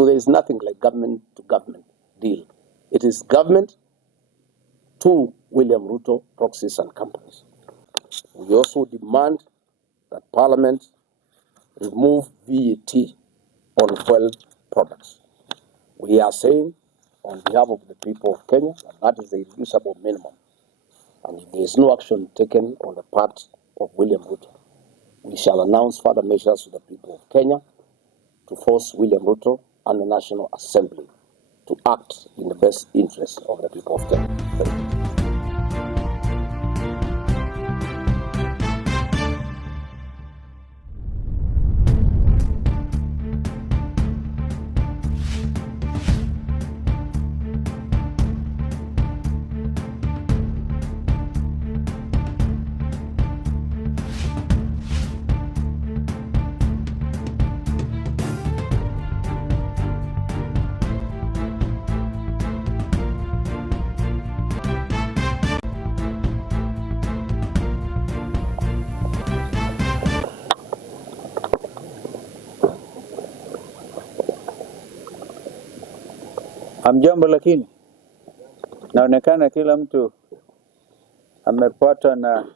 So there is nothing like government to government deal. It is government to William Ruto, proxies and companies. We also demand that Parliament remove VAT on fuel products. We are saying on behalf of the people of Kenya that is the irreducible minimum. And if there is no action taken on the part of William Ruto, we shall announce further measures to the people of Kenya to force William Ruto and the National Assembly to act in the best interest of the people of Kenya. Thank you. Hamjambo, lakini naonekana kila mtu amepata na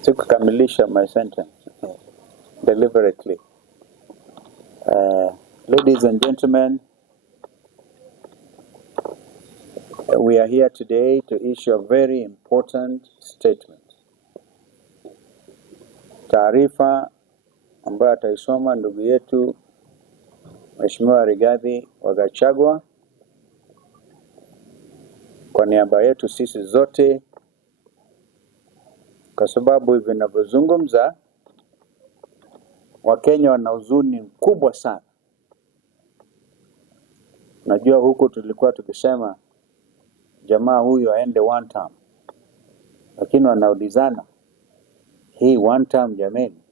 sikukamilisha my sentence deliberately. Ladies and gentlemen, we are here today to issue a very important statement. Taarifa ambayo ataisoma ndugu yetu Mheshimiwa Rigathi Gachagua kwa niaba yetu sisi zote, kwa sababu hivi ninavyozungumza Wakenya wana huzuni mkubwa sana. Najua huku tulikuwa tukisema jamaa huyu aende one term, lakini wanaulizana hii one term jameni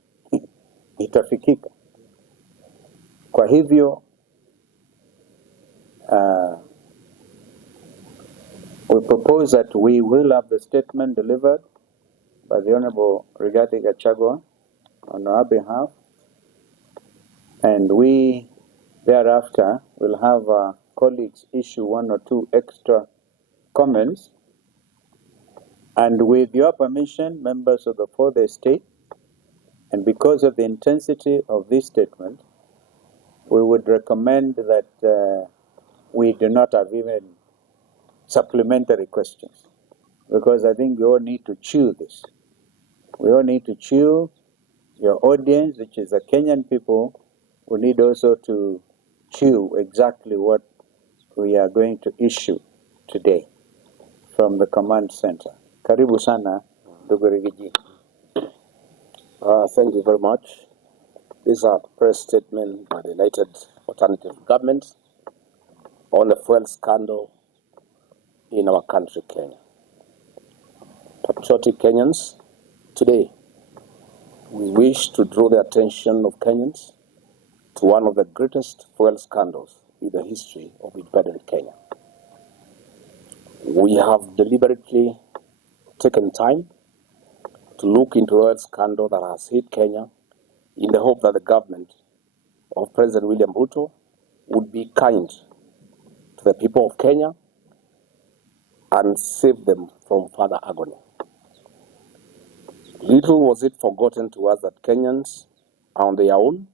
itafikika? Kwa hivyo we propose that we will have the statement delivered by the Honorable Rigathi Gachagua on our behalf, and we thereafter will have our colleagues issue one or two extra comments. And with your permission, members of the Fourth Estate, and because of the intensity of this statement, we would recommend that we do not have even supplementary questions, because I think we all need to chew this. We all need to chew. Your audience, which is the Kenyan people, we need also to chew exactly what we are going to issue today from the command center. Karibu sana, ndugu Rigathi. Thank you very much. This is a press statement by the United Alternative Government on the fuel scandal in our country, Kenya. Patriotic Kenyans, today we wish to draw the attention of Kenyans to one of the greatest fuel scandals in the history of independent Kenya. We have deliberately taken time to look into the oil scandal that has hit Kenya in the hope that the government of President William Ruto would be kind to the people of Kenya and save them from further agony. Little was it forgotten to us that Kenyans are on their own,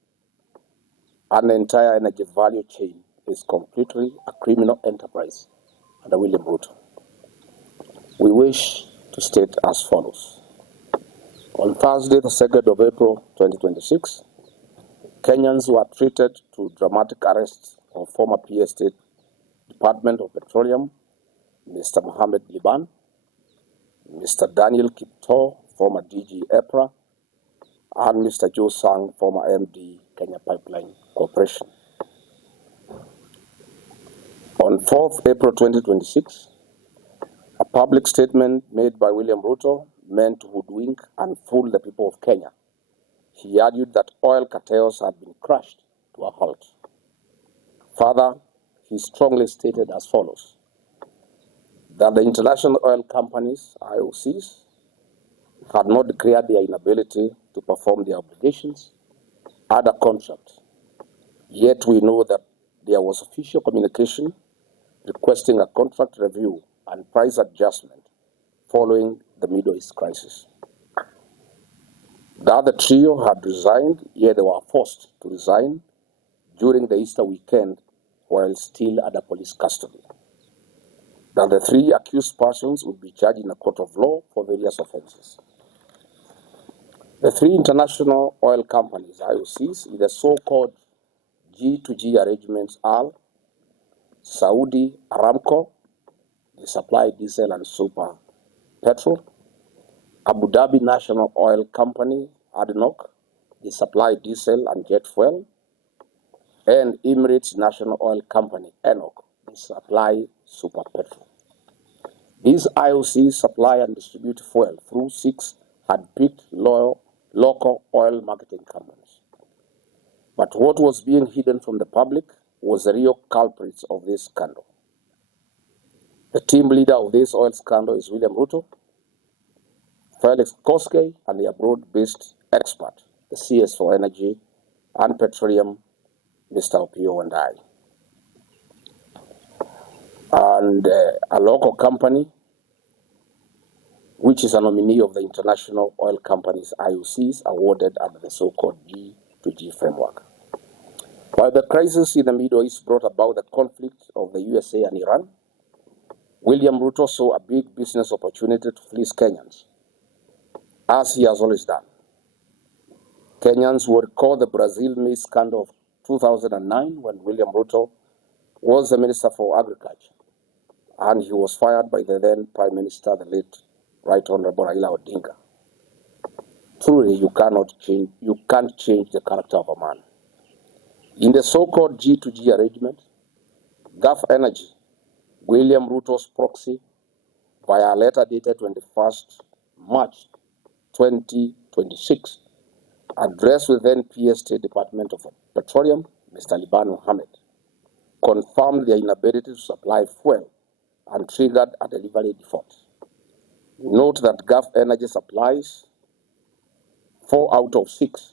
and the entire energy value chain is completely a criminal enterprise under William Ruto. We wish to state as follows. On Thursday, the 2nd of April 2026, Kenyans were treated to dramatic arrests of former PA State Department of Petroleum, Mr. Mohammed Liban, Mr. Daniel Kipto, former DG EPRA, and Mr. Joe Sang, former MD, Kenya Pipeline Corporation. On 4th April 2026, a public statement made by William Ruto meant to hoodwink and fool the people of Kenya. He argued that oil cartels had been crushed to a halt. Further, he strongly stated as follows, that the international oil companies, IOCs, had not declared their inability to perform their obligations under contract. Yet we know that there was official communication requesting a contract review and price adjustment following the Middle East crisis. The other trio had resigned, yet they were forced to resign during the Easter weekend while still under police custody. That the three accused persons would be charged in a court of law for various offenses. The three international oil companies, IOCs, in the so-called G2G arrangements are Saudi Aramco, they supply diesel and super petrol; Abu Dhabi National Oil Company, ADNOC, they supply diesel and jet fuel; and Emirates National Oil Company, ENOC, they supply super petrol. These IOCs supply and distribute fuel through 6 hand-picked local oil marketing companies. But what was being hidden from the public was the real culprits of this scandal. The team leader of this oil scandal is William Ruto, Felix Koskei, and the abroad-based expert, the CS for Energy and Petroleum, Mr. Opio and I. And a local company, which is a nominee of the International Oil Companies IOCs awarded under the so-called G2G framework. While the crisis in the Middle East brought about the conflict of the USA and Iran, William Ruto saw a big business opportunity to fleece Kenyans, as he has always done. Kenyans will recall the Brazil maize scandal of 2009 when William Ruto was the Minister for Agriculture, and he was fired by the then Prime Minister, the late Right Honorable Raila Odinga. Truly, you can't change the character of a man. In the so-called G2G arrangement, Gulf Energy, William Ruto's proxy, via a letter dated 21st March 2026, addressed with then PS State Department of Petroleum, Mr. Liban Mohammed, confirmed their inability to supply fuel and triggered a delivery default. Note that Gulf Energy supplies 4 out of 6,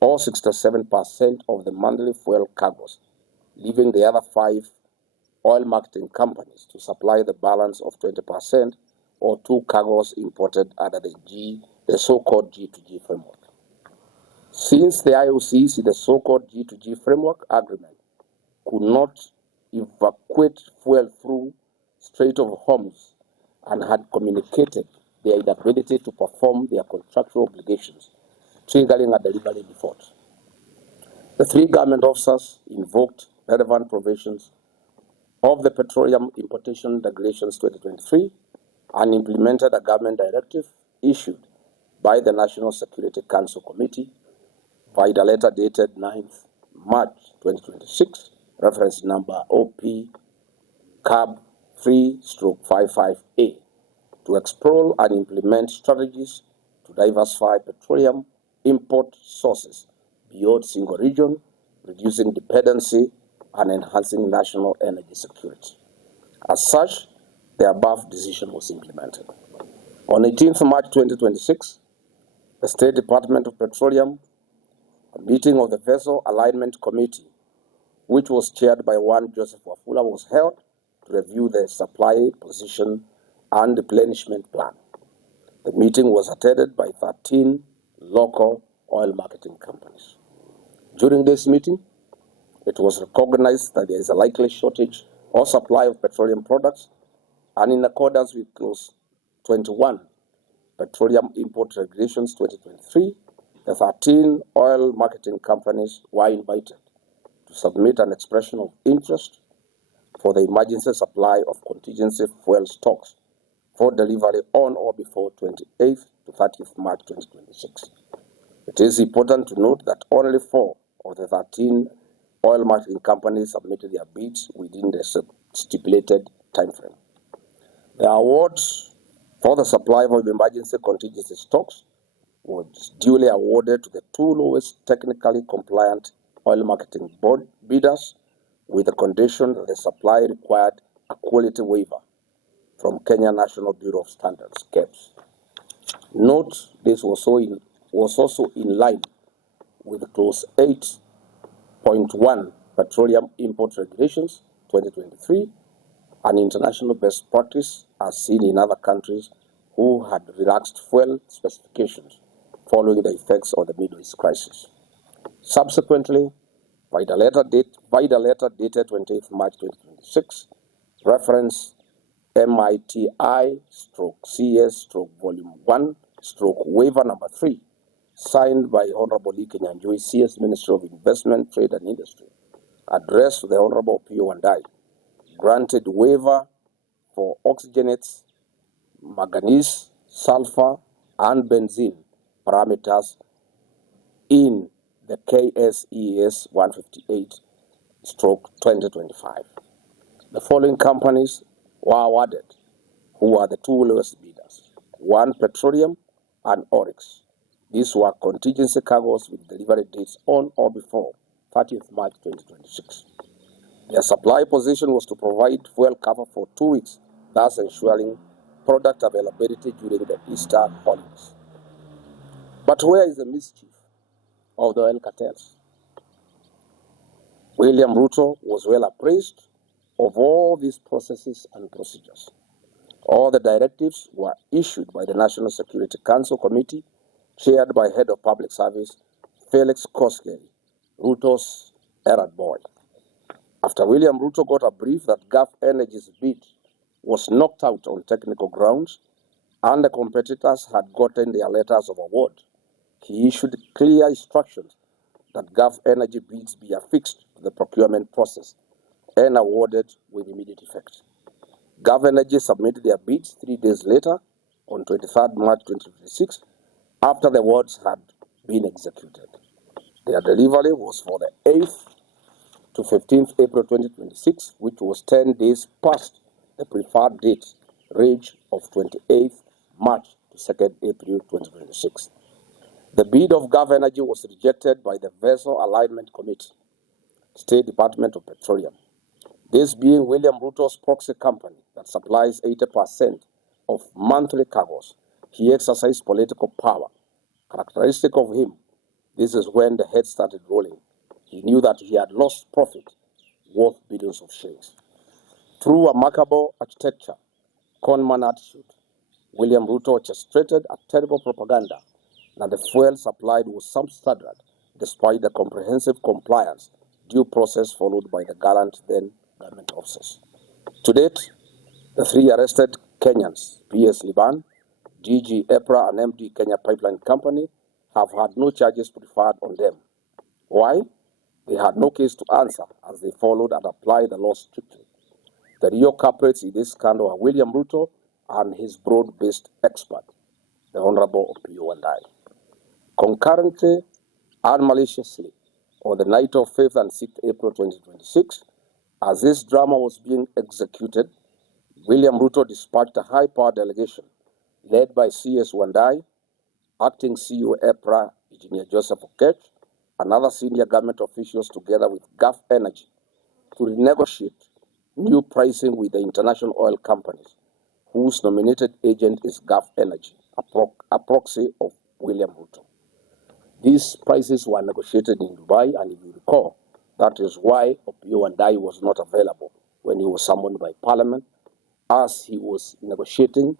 or 67% of the monthly fuel cargoes, leaving the other 5 oil marketing companies to supply the balance of 20%, or 2 cargoes imported under the so-called G2G framework. Since the IOCs in the so-called G2G framework agreement could not evacuate fuel through Strait of Hormuz and had communicated their inability to perform their contractual obligations, triggering a delivery default, the 3 government officers invoked relevant provisions of the Petroleum Importation Regulations 2023 and implemented a government directive issued by the National Security Council Committee by the letter dated 9th March 2026, reference number OP CAB 3/55A, to explore and implement strategies to diversify petroleum import sources beyond single region, reducing dependency and enhancing national energy security. As such, the above decision was implemented. On 18th March 2026, the State Department of Petroleum, a meeting of the Vessel Alignment Committee, which was chaired by one Joseph Wafula, was held to review the supply position and replenishment plan. The meeting was attended by 13 local oil marketing companies. During this meeting, it was recognized that there is a likely shortage or supply of petroleum products, and in accordance with Clause 21, Petroleum Import Regulations 2023, the 13 oil marketing companies were invited to submit an expression of interest for the emergency supply of contingency fuel stocks for delivery on or before 28th to 30th March 2026. It is important to note that only 4 of the 13 oil marketing companies submitted their bids within the stipulated timeframe. The awards for the supply of emergency contingency stocks was duly awarded to the 2 lowest technically compliant oil marketing board bidders, with the condition that the supply required a quality waiver from Kenya National Bureau of Standards, KEBS. Note this was also in line with Clause 8.1 Petroleum Import Regulations 2023, an international best practice as seen in other countries who had relaxed fuel specifications following the effects of the Middle East crisis. Subsequently, by the letter dated 28th March 2026, reference MITI/CS/Volume 1/Waiver Number 3, signed by Honorable Lee Kenyanjui, CS Minister of Investment, Trade and Industry, addressed to the Honorable P.O. Wandai, granted waiver for oxygenates, manganese, sulfur, and benzene parameters in the KSES 158/2025. The following companies were awarded, who are the two lowest bidders: 1 Petroleum and Oryx. These were contingency cargoes with delivery dates on or before 30th March 2026. Their supply position was to provide fuel cover for 2 weeks, thus ensuring product availability during the Easter holidays. But where is the mischief of the oil cartels? William Ruto was well appraised of all these processes and procedures. All the directives were issued by the National Security Council Committee, chaired by Head of Public Service Felix Koskei, Ruto's errand boy. After William Ruto got a brief that Gulf Energy's bid was knocked out on technical grounds and the competitors had gotten their letters of award, he issued clear instructions that Gulf Energy bids be affixed to the procurement process and awarded with immediate effect. Gulf Energy submitted their bids 3 days later, on 23rd March 2026, after the awards had been executed. Their delivery was for the 8th to 15th April 2026, which was 10 days past the preferred date range of 28th March to 2nd April 2026. The bid of Gulf Energy was rejected by the Vessel Alignment Committee, State Department of Petroleum. This being William Ruto's proxy company that supplies 80% of monthly cargoes. He exercised political power. Characteristic of him, this is when the head started rolling. He knew that he had lost profit worth billions of shillings. Through remarkable architecture, conman attitude, William Ruto orchestrated a terrible propaganda that the fuel supplied was substandard despite the comprehensive compliance due process followed by the gallant then government officers. To date, the 3 arrested Kenyans, P.S. Liban, DG EPRA and MD Kenya Pipeline Company, have had no charges preferred on them. Why? They had no case to answer as they followed and applied the law strictly. The real culprits in this scandal are William Ruto and his broad-based expert, the Honorable P.O. Wandai. Concurrently and maliciously, on the night of 5th and 6th April 2026, as this drama was being executed, William Ruto dispatched a high-power delegation led by C.S. Wandai, Acting CEO EPRA, Engineer Joseph Okech, and other senior government officials together with Gulf Energy to renegotiate new pricing with the international oil companies, whose nominated agent is Gulf Energy, a proxy of William Ruto. These prices were negotiated in Dubai, and if you recall, that is why P.O. Wandai was not available when he was summoned by Parliament, as he was negotiating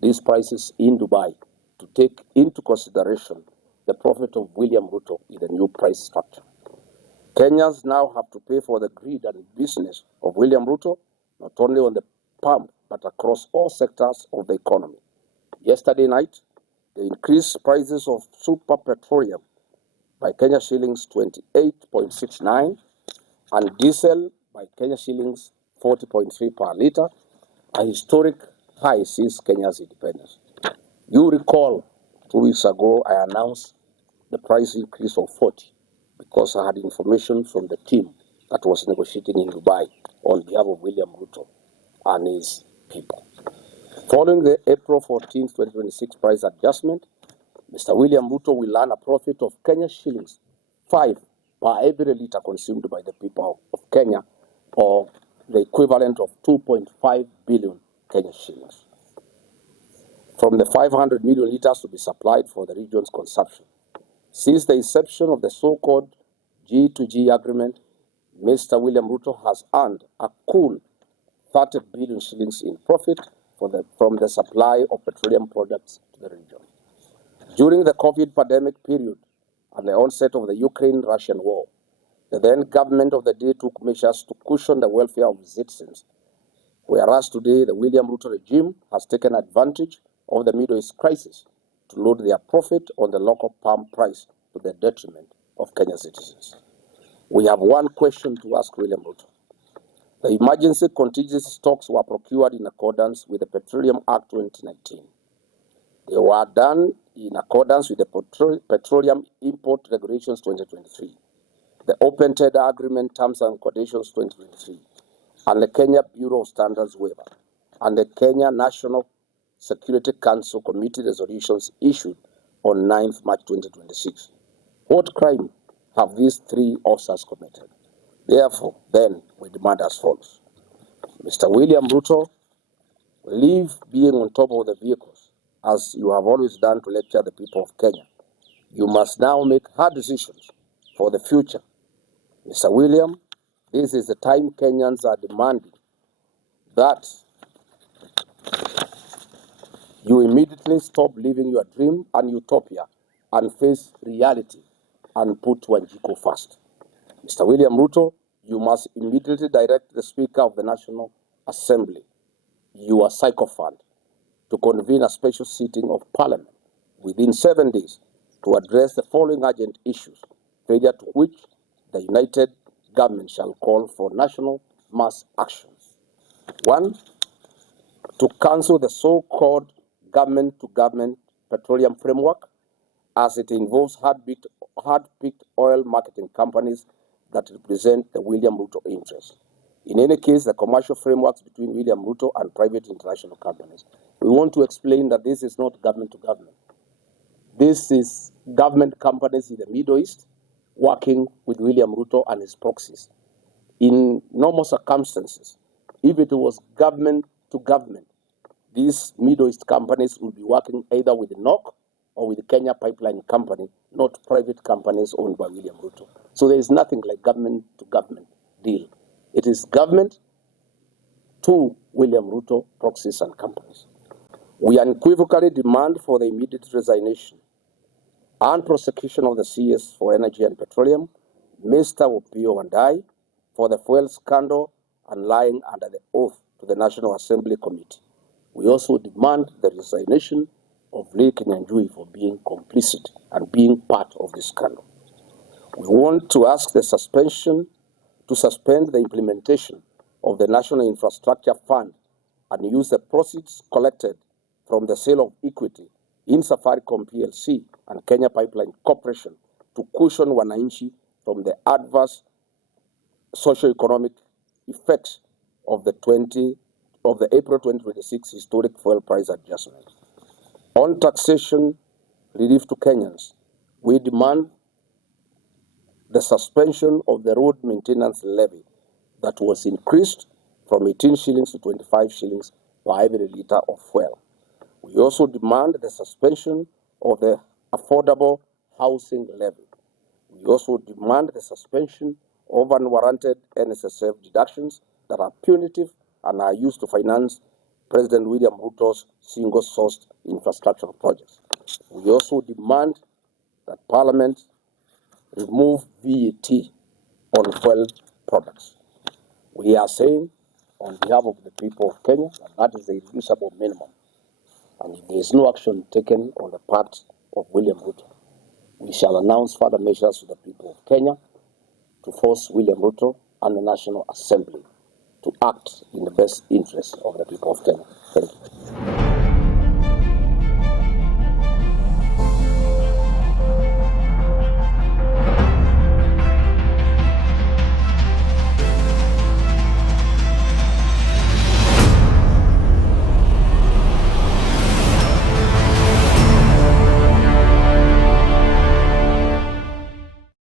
these prices in Dubai to take into consideration the profit of William Ruto in the new price structure. Kenyans now have to pay for the greed and business of William Ruto, not only on the pump, but across all sectors of the economy. Yesterday night, they increased prices of super petroleum by Kenya shillings 28.69 and diesel by Kenya shillings 40.3 per litre, a historic high since Kenya's independence. You recall 2 weeks ago I announced the price increase of 40 because I had information from the team that was negotiating in Dubai on behalf of William Ruto and his people. Following the April 14, 2026 price adjustment, Mr. William Ruto will earn a profit of Kenya shillings 5 per every litre consumed by the people of Kenya, or the equivalent of 2.5 billion Kenya shillings. from the 500 million litres to be supplied for the region's consumption. Since the inception of the so-called G2G agreement, Mr. William Ruto has earned a cool 30 billion shillings in profit from the supply of petroleum products to the region. During the COVID pandemic period and the onset of the Ukraine-Russian war, the then government of the day took measures to cushion the welfare of its citizens, whereas today the William Ruto regime has taken advantage of the Middle East crisis to load their profit on the local palm price to the detriment of Kenyan citizens. We have one question to ask William Ruto. The emergency contingency stocks were procured in accordance with the Petroleum Act 2019. They were done in accordance with the Petroleum Import Regulations 2023, the Open Tender Agreement Terms and Conditions 2023, and the Kenya Bureau of Standards waiver, and the Kenya National Security Council Committee resolutions issued on 9th March 2026. What crime have these three officers committed? Therefore, then, we demand as follows. Mr. William Ruto, leave being on top of the vehicles, as you have always done to lecture the people of Kenya. You must now make hard decisions for the future. Mr. William, this is the time Kenyans are demanding that you immediately stop living your dream and utopia and face reality and put Wanjiku first. Mr. William Ruto, you must immediately direct the Speaker of the National Assembly, your sycophant, to convene a special sitting of Parliament within 7 days to address the following urgent issues, failure to which the united government shall call for national mass action. 1, to cancel the so-called government-to-government petroleum framework, as it involves hard-picked oil marketing companies that represent the William Ruto interests. In any case, the commercial frameworks between William Ruto and private international companies. We want to explain that this is not government-to-government. This is government companies in the Middle East working with William Ruto and his proxies. In normal circumstances, if it was government-to-government, these Middle East companies will be working either with NOC or with the Kenya Pipeline Company, not private companies owned by William Ruto. So there is nothing like government-to-government deal. It is government to William Ruto, proxies and companies. We unequivocally demand for the immediate resignation and prosecution of the CS for Energy and Petroleum, Mr. Opiyo Wandayi, for the fuel scandal and lying under the oath to the National Assembly Committee. We also demand the resignation of Lee Kinyanjui for being complicit and being part of this scandal. We want to ask to suspend the implementation of the National Infrastructure Fund and use the proceeds collected from the sale of equity in Safaricom PLC and Kenya Pipeline Corporation to cushion wananchi from the adverse socio-economic effects of the April 2026 historic fuel price adjustment. On taxation relief to Kenyans, we demand the suspension of the road maintenance levy that was increased from 18 shillings to 25 shillings per every litre of fuel. We also demand the suspension of the affordable housing levy. We also demand the suspension of unwarranted NSSF deductions that are punitive and are used to finance President William Ruto's single-sourced infrastructure projects. We also demand that Parliament remove VAT on fuel products. We are saying on behalf of the people of Kenya that is the irreducible minimum. And if there is no action taken on the part of William Ruto, we shall announce further measures to the people of Kenya to force William Ruto and the National Assembly to act in the best interest of the people of Kenya.